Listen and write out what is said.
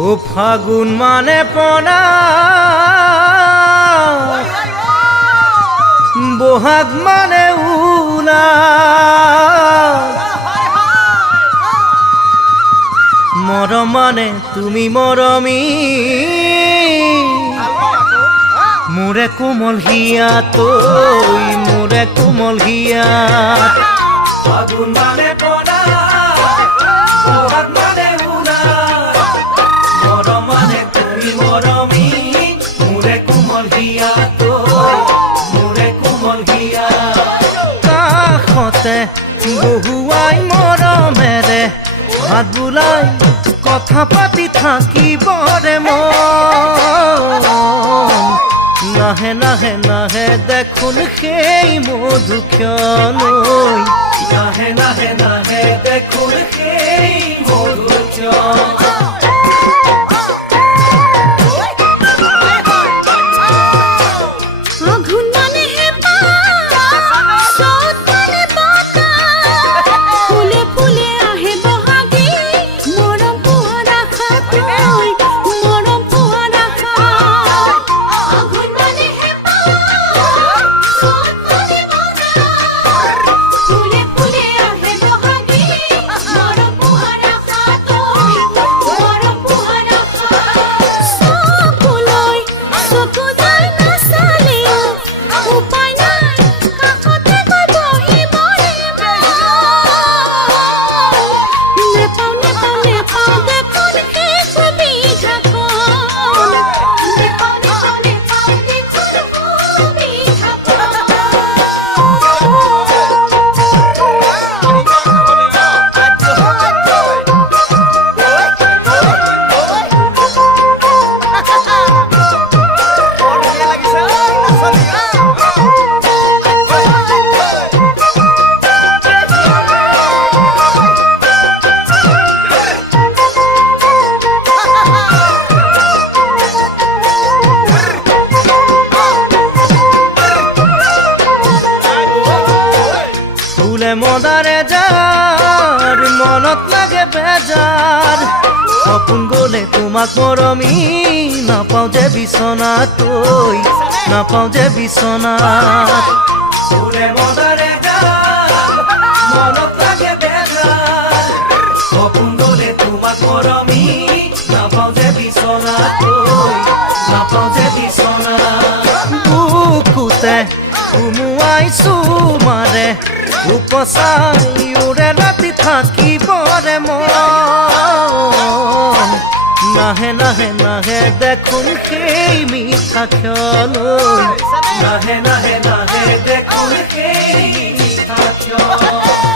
ও ফাগুন মানে পনা বহাগ মানে উলা মরম মানে তুমি মরমী মোরে কোমল হিয়া তৈ মোরে কোমল হিয়া ফাগুন মানে পনা বহাগ মানে উলা মরম মানে তুমি মরমী মোরে কোমল হিয়া তৈ মোরে কোমল হিয়া কাষতে বহুৱাই মৰমেৰে হাত বুলাই কথা পাতি থাকিবৰে মন নাহে নাহে নাহে দেখোন সেই মধুক্ষণৈ নাহে নাহে নাহে দেখোন সেই মধুক্ষণ মদারে যার মনত লাগে বেজার সপোন গলে তোমাক মৰমী নাপাওঁ যে বিছনাত তৈ নাপাওঁ যে বিছনাত ফুলে মদারে যার মনত লাগে বেজার সপোন গলে তোমাক মৰমী নাপাওঁ যে বিছনাত তৈ নাপাওঁ যে বিছনাত বুকুতে সুমুৱাইছো মাৰে উপচাই উৰে ৰাতি থাকিবৰে মন নাহে নাহে নাহে দেখোন সেই মিঠা ক্ষণৈ নাহে নাহে নাহে দেখোন সেই মিঠা ক্ষণ